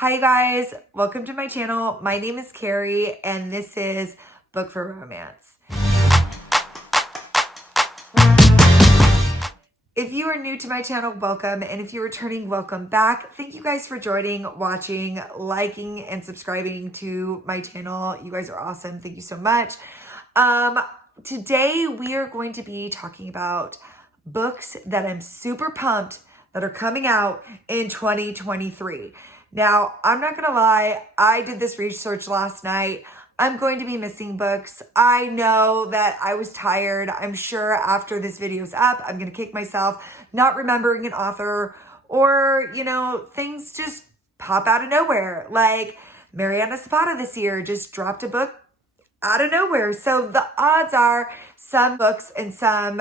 Hi guys, welcome to my channel. My name is Carrie and this is Book for Romance. If you are new to my channel, welcome. And if you're returning, welcome back. Thank you guys for joining, watching, liking, and subscribing to my channel. You guys are awesome. Thank you so much. Today we are going to be talking about books that I'm super pumped that are coming out in 2023. Now, I'm not gonna lie, I did this research last night. I'm going to be missing books. I know that I was tired. I'm sure after this video's up, I'm gonna kick myself not remembering an author, or, you know, things just pop out of nowhere. Like Mariana Zapata this year just dropped a book out of nowhere. So the odds are some books and some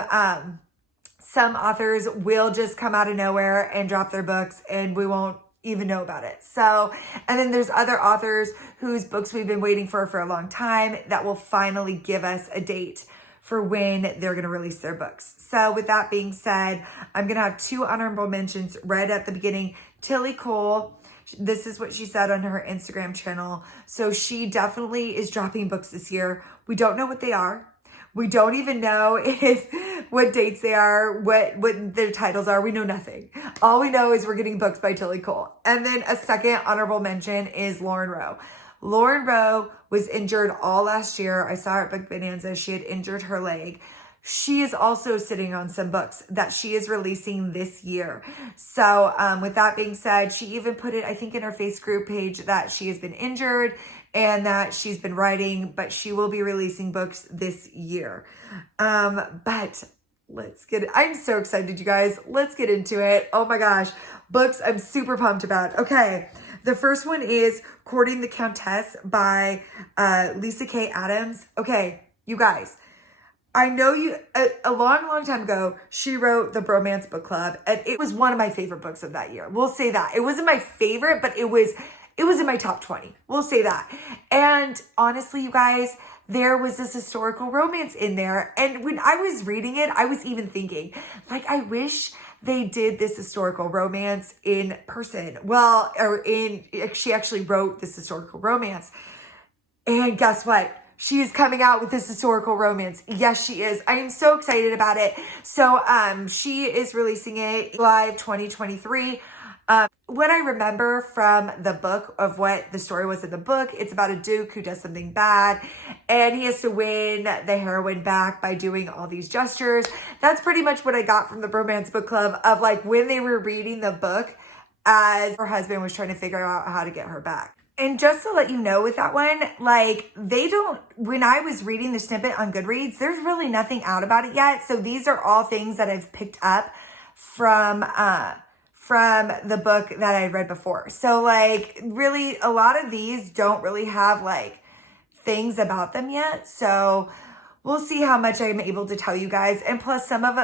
authors will just come out of nowhere and drop their books and we won't even know about it. So, and then there's other authors whose books we've been waiting for a long time that will finally give us a date for when they're going to release their books. So with that being said, I'm going to have two honorable mentions right at the beginning. Tilly Cole, this is what she said on her Instagram channel. So she definitely is dropping books this year. We don't know what they are. We don't even know what dates they are, what their titles are. We know nothing. All we know is we're getting books by Tilly Cole. And then a second honorable mention is Lauren Rowe. Lauren Rowe was injured all last year. I saw her at Book Bonanza. She had injured her leg. She is also sitting on some books that she is releasing this year. So with that being said, she even put it, I think, in her face group page that she has been injured and that she's been writing, but she will be releasing books this year. But let's get it. I'm so excited, you guys. Let's get into it. Oh my gosh. Books I'm super pumped about. Okay. The first one is Courting the Countess by Lisa K. Adams. Okay, you guys. I know you, a long time ago, she wrote the Bromance Book Club, and it was one of my favorite books of that year. We'll say that. It wasn't my favorite, but it was in my top 20. We'll say that. And honestly, you guys, there was this historical romance in there. And when I was reading it, I was even thinking, like, I wish they did this historical romance in person. Well, she actually wrote this historical romance. And guess what? She is coming out with this historical romance. Yes, she is. I am so excited about it. So she is releasing it live 2023. What I remember from the book of what the story was in the book, it's about a duke who does something bad and he has to win the heroine back by doing all these gestures. That's pretty much what I got from the Bromance Book Club, of like when they were reading the book as her husband was trying to figure out how to get her back. And just to let you know with that one, like when I was reading the snippet on Goodreads, there's really nothing out about it yet. So these are all things that I've picked up from the book that I read before. So like really a lot of these don't really have like things about them yet. So we'll see how much I'm able to tell you guys. And plus some of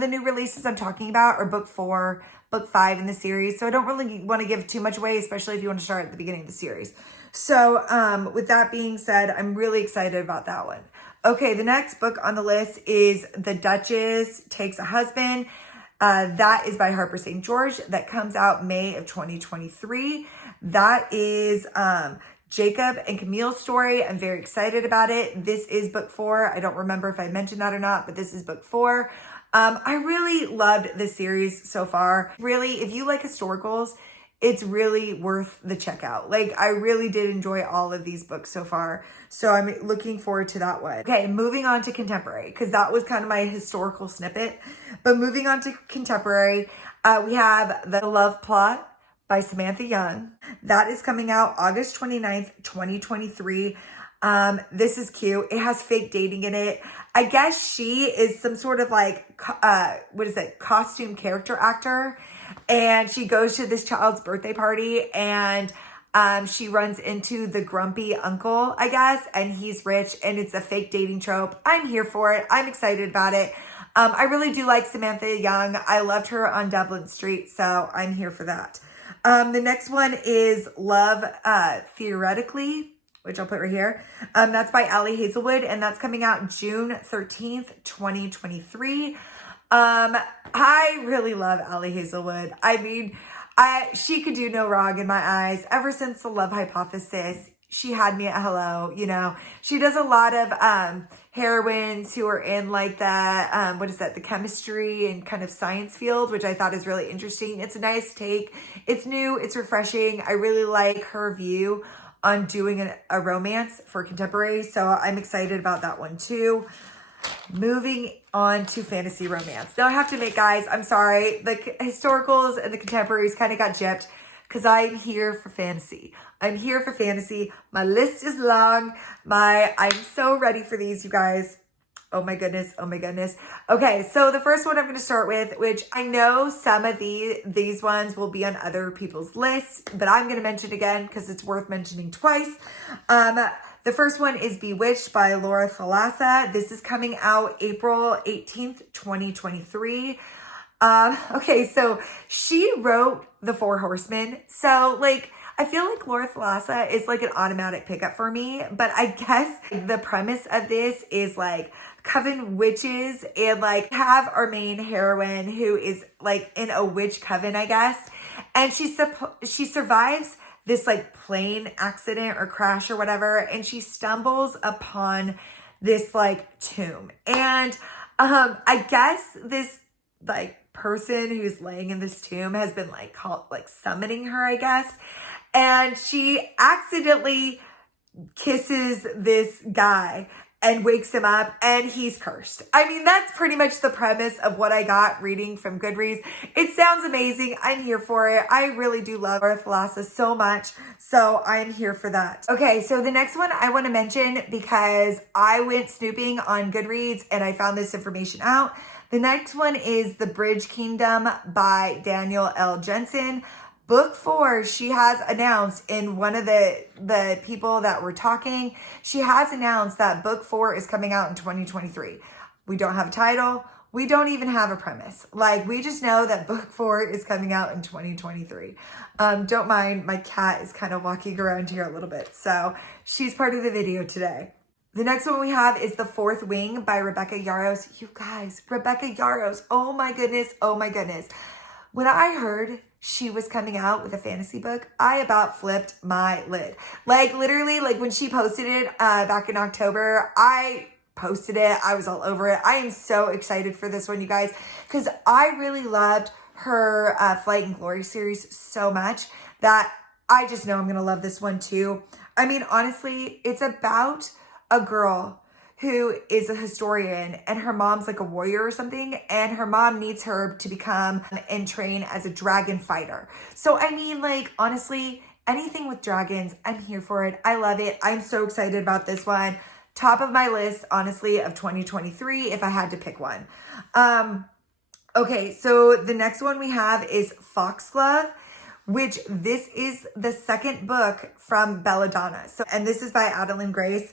the new releases I'm talking about are book 4, book 5 in the series. So I don't really want to give too much away, especially if you want to start at the beginning of the series. So with that being said, I'm really excited about that one. Okay, the next book on the list is The Duchess Takes a Husband. That is by Harper St. George. That comes out May of 2023. That is Jacob and Camille's story. I'm very excited about it. This is book 4. I don't remember if I mentioned that or not, but this is book 4. I really loved this series so far. Really, if you like historicals, it's really worth the checkout. Like, I really did enjoy all of these books so far. So I'm looking forward to that one. Okay, moving on to contemporary, because that was kind of my historical snippet. But moving on to contemporary, we have The Love Plot by Samantha Young. That is coming out August 29th, 2023. This is cute. It has fake dating in it. I guess she is some sort of like, costume character actor. And she goes to this child's birthday party and she runs into the grumpy uncle, I guess, and he's rich and it's a fake dating trope. I'm here for it. I'm excited about it. I really do like Samantha Young. I loved her on Dublin Street, so I'm here for that. The next one is Love Theoretically, which I'll put right here. That's by Allie Hazelwood, and that's coming out June 13th, 2023. I really love Allie Hazelwood. I mean, She could do no wrong in my eyes. Ever since the Love Hypothesis, she had me at hello, you know. She does a lot of heroines who are in like the, what is that, the chemistry and kind of science field, which I thought is really interesting. It's a nice take. It's new. It's refreshing. I really like her view on doing a romance for contemporary. So I'm excited about that one too. Moving on to fantasy romance. Now I have to admit, guys, I'm sorry. The historicals and the contemporaries kind of got gypped because I'm here for fantasy. I'm here for fantasy. My list is long. I'm so ready for these, you guys. Oh my goodness. Oh my goodness. Okay, so the first one I'm going to start with, which I know some of these ones will be on other people's lists, but I'm going to mention again because it's worth mentioning twice. The first one is Bewitched by Laura Thalassa. This is coming out April 18th, 2023. Okay, so she wrote The Four Horsemen. So like, I feel like Laura Thalassa is like an automatic pickup for me, but I guess the premise of this is like coven witches and like have our main heroine who is like in a witch coven, I guess. And she survives this like plane accident or crash or whatever. And she stumbles upon this like tomb. And I guess this like person who's laying in this tomb has been like called like summoning her, I guess. And she accidentally kisses this guy and wakes him up and he's cursed. I mean, that's pretty much the premise of what I got reading from Goodreads. It sounds amazing. I'm here for it. I really do love Laura Thalassa so much. So I'm here for that. Okay, so the next one I want to mention because I went snooping on Goodreads and I found this information out. The next one is The Bridge Kingdom by Daniel L. Jensen. Book 4, she has announced in one of the people that were talking, she has announced that book 4 is coming out in 2023. We don't have a title. We don't even have a premise. Like, we just know that book 4 is coming out in 2023. Don't mind, my cat is kind of walking around here a little bit. So she's part of the video today. The next one we have is The Fourth Wing by Rebecca Yarros. You guys, Rebecca Yarros. Oh my goodness. Oh my goodness. When I heard she was coming out with a fantasy book, I about flipped my lid. Like literally, like when she posted it back in October, I posted it. I was all over it. I am so excited for this one, you guys, because I really loved her Flight and Glory series so much that I just know I'm going to love this one too. I mean, honestly, it's about a girl who is a historian and her mom's like a warrior or something, and her mom needs her to become and train as a dragon fighter. So I mean, like, honestly, anything with dragons, I'm here for it. I love it. I'm so excited about this one. Top of my list, honestly, of 2023 if I had to pick one. Okay, so the next one we have is Foxglove, which this is the second book from Belladonna. So, and this is by Adeline Grace.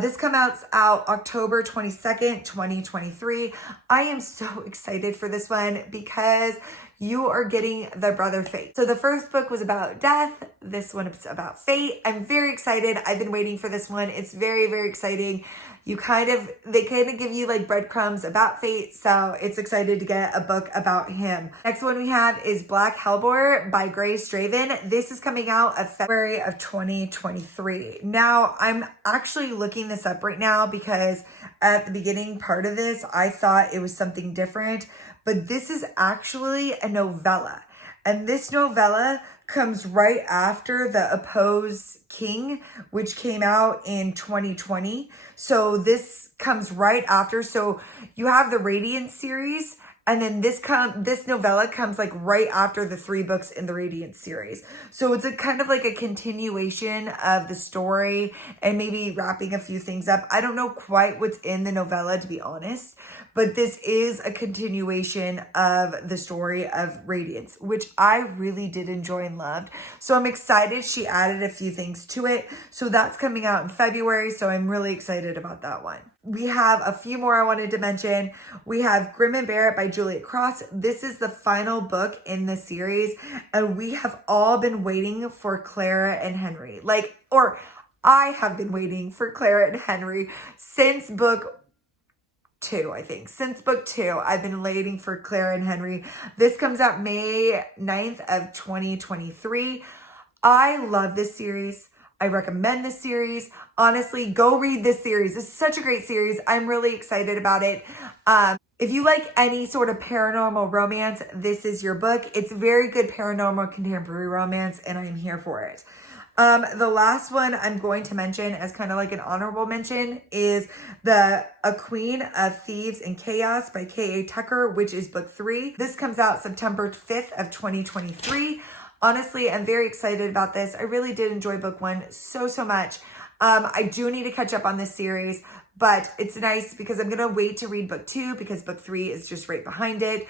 This comes out October 22nd, 2023. I am so excited for this one because you are getting the brother fate. So the first book was about death. This one is about fate. I'm very excited. I've been waiting for this one. It's very, very exciting. They kind of give you like breadcrumbs about fate. So it's excited to get a book about him. Next one we have is Black Hellbore by Grace Draven. This is coming out of February of 2023. Now I'm actually looking this up right now because at the beginning part of this, I thought it was something different, but this is actually a novella. And this novella comes right after The Opposed King, which came out in 2020. So this comes right after. So you have the Radiant series, and then this novella comes like right after the 3 books in the Radiant series. So it's a kind of like a continuation of the story and maybe wrapping a few things up. I don't know quite what's in the novella, to be honest, but this is a continuation of the story of Radiance, which I really did enjoy and loved. So I'm excited she added a few things to it. So that's coming out in February. So I'm really excited about that one. We have a few more I wanted to mention. We have Grim and Barrett by Juliet Cross. This is the final book in the series. And we have all been waiting for Clara and Henry. I have been waiting for Clara and Henry since book 2, I think. Since book 2, I've been waiting for Clara and Henry. This comes out May 9th of 2023. I love this series. I recommend this series. Honestly, go read this series. It's such a great series. I'm really excited about it. If you like any sort of paranormal romance, this is your book. It's very good paranormal contemporary romance, and I'm here for it. The last one I'm going to mention as kind of like an honorable mention is A Queen of Thieves and Chaos by K.A. Tucker, which is book 3. This comes out September 5th of 2023. Honestly, I'm very excited about this. I really did enjoy book 1 so much. I do need to catch up on this series, but it's nice because I'm going to wait to read book 2 because book 3 is just right behind it.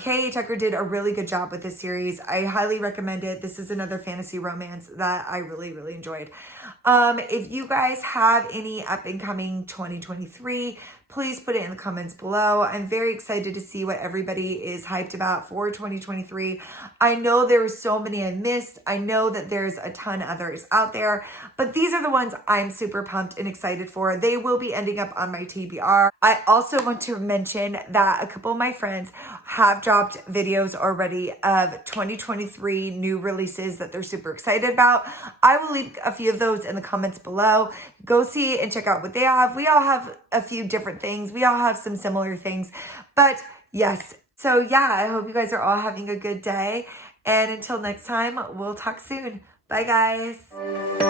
K.A. Tucker did a really good job with this series. I highly recommend it. This is another fantasy romance that I really enjoyed. If you guys have any up and coming 2023, please put it in the comments below. I'm very excited to see what everybody is hyped about for 2023. I know there are so many I missed. I know that there's a ton others out there, but these are the ones I'm super pumped and excited for. They will be ending up on my TBR. I also want to mention that a couple of my friends have dropped videos already of 2023 new releases that they're super excited about. I will leave a few of those in the comments below. Go see and check out what they have. We all have a few different things. We all have some similar things, but yes. So yeah, I hope you guys are all having a good day. And until next time, we'll talk soon. Bye guys.